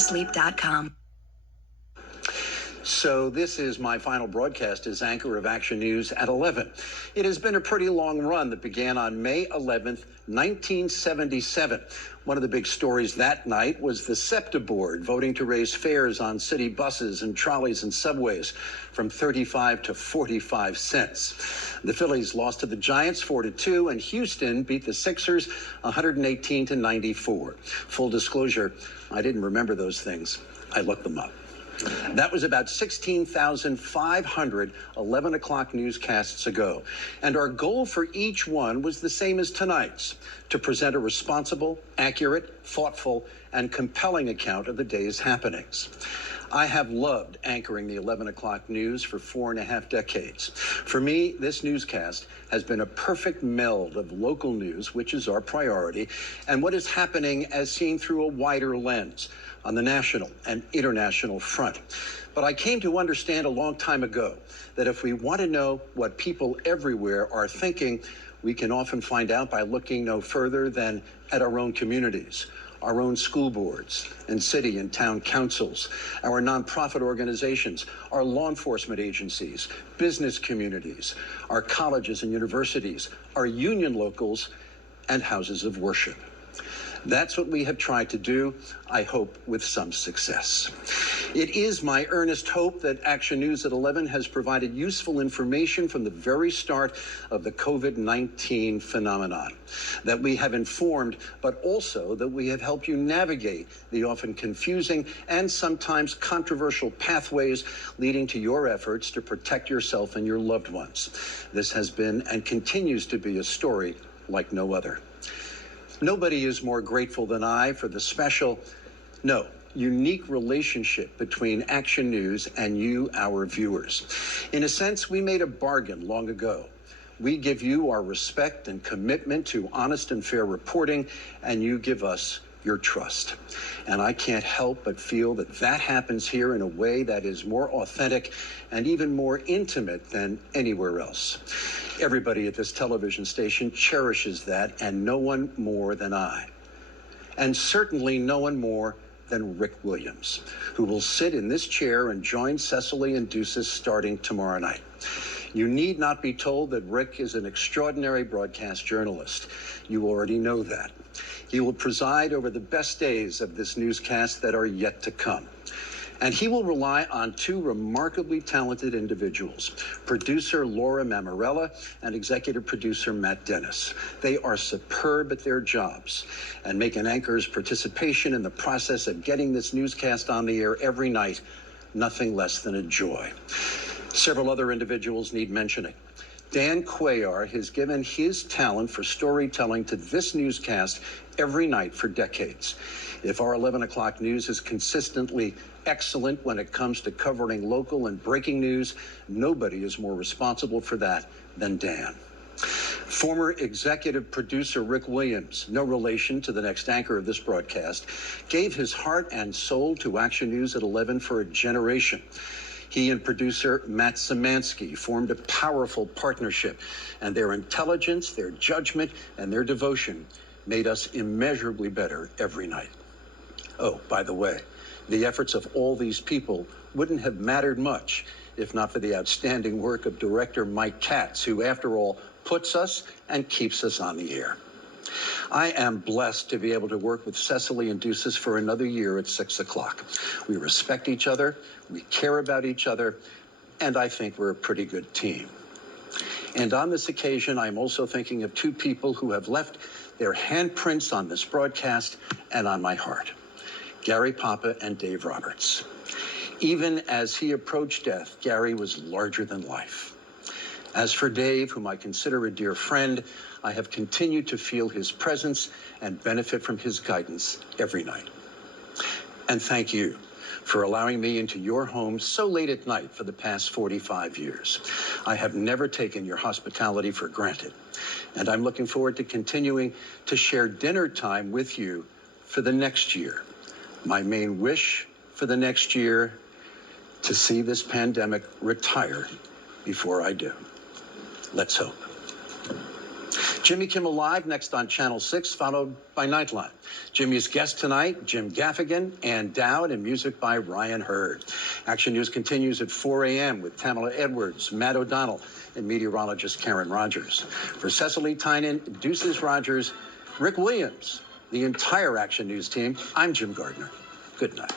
Sleep.com. So this is my final broadcast as anchor of Action News at 11. It has been a pretty long run that began on May 11th, 1977. One of the big stories that night was the SEPTA board voting to raise fares on city buses and trolleys and subways from 35 to 45 cents. The Phillies lost to the Giants 4-2, and Houston beat the Sixers 118 to 94. Full disclosure, I didn't remember those things. I looked them up. That was about 16,500 11 o'clock newscasts ago. And our goal for each one was the same as tonight's, to present a responsible, accurate, thoughtful, and compelling account of the day's happenings. I have loved anchoring the 11 o'clock news for 4.5 decades. For me, this newscast has been a perfect meld of local news, which is our priority, and what is happening as seen through a wider lens on the national and international front. But I came to understand a long time ago that if we want to know what people everywhere are thinking, we can often find out by looking no further than at our own communities, our own school boards and city and town councils, our nonprofit organizations, our law enforcement agencies, business communities, our colleges and universities, our union locals, and houses of worship. That's what we have tried to do, I hope with some success. It is my earnest hope that Action News at 11 has provided useful information from the very start of the COVID-19 phenomenon, that we have informed, but also that we have helped you navigate the often confusing and sometimes controversial pathways leading to your efforts to protect yourself and your loved ones. This has been and continues to be a story like no other. Nobody is more grateful than I for the unique relationship between Action News and you, our viewers. In a sense, we made a bargain long ago. We give you our respect and commitment to honest and fair reporting, and you give us your trust. And I can't help but feel that that happens here in a way that is more authentic and even more intimate than anywhere else. Everybody at this television station cherishes that, and no one more than I. And certainly no one more than Rick Williams, who will sit in this chair and join Cecily and Deuces starting tomorrow night. You need not be told that Rick is an extraordinary broadcast journalist. You already know that. He will preside over the best days of this newscast that are yet to come. And he will rely on two remarkably talented individuals, producer Laura Mamarella and executive producer Matt Dennis. They are superb at their jobs and make an anchor's participation in the process of getting this newscast on the air every night nothing less than a joy. Several other individuals need mentioning. Dan Cuellar has given his talent for storytelling to this newscast every night for decades. If our 11 o'clock news is consistently excellent when it comes to covering local and breaking news, nobody is more responsible for that than Dan. Former executive producer Rick Williams, no relation to the next anchor of this broadcast, gave his heart and soul to Action News at 11 for a generation. He and producer Matt Szymanski formed a powerful partnership, and their intelligence, their judgment, and their devotion made us immeasurably better every night. Oh, by the way, the efforts of all these people wouldn't have mattered much if not for the outstanding work of director Mike Katz, who, after all, puts us and keeps us on the air. I am blessed to be able to work with Cecily and Deuces for another year at 6 o'clock. We respect each other, we care about each other, and I think we're a pretty good team. And on this occasion, I'm also thinking of two people who have left their handprints on this broadcast and on my heart, Gary Papa and Dave Roberts. Even as he approached death, Gary was larger than life. As for Dave, whom I consider a dear friend, I have continued to feel his presence and benefit from his guidance every night. And thank you for allowing me into your home so late at night for the past 45 years. I have never taken your hospitality for granted, and I'm looking forward to continuing to share dinner time with you for the next year. My main wish for the next year, to see this pandemic retire before I do. Let's hope. Jimmy Kimmel Live next on Channel 6, followed by Nightline. Jimmy's guest tonight, Jim Gaffigan and Dowd, and music by Ryan Hurd. Action News continues at 4 a.m. with Tamala Edwards, Matt O'Donnell, and meteorologist Karen Rogers. For Cecily Tynan, Deuces Rogers, Rick Williams, the entire Action News team, I'm Jim Gardner. Good night.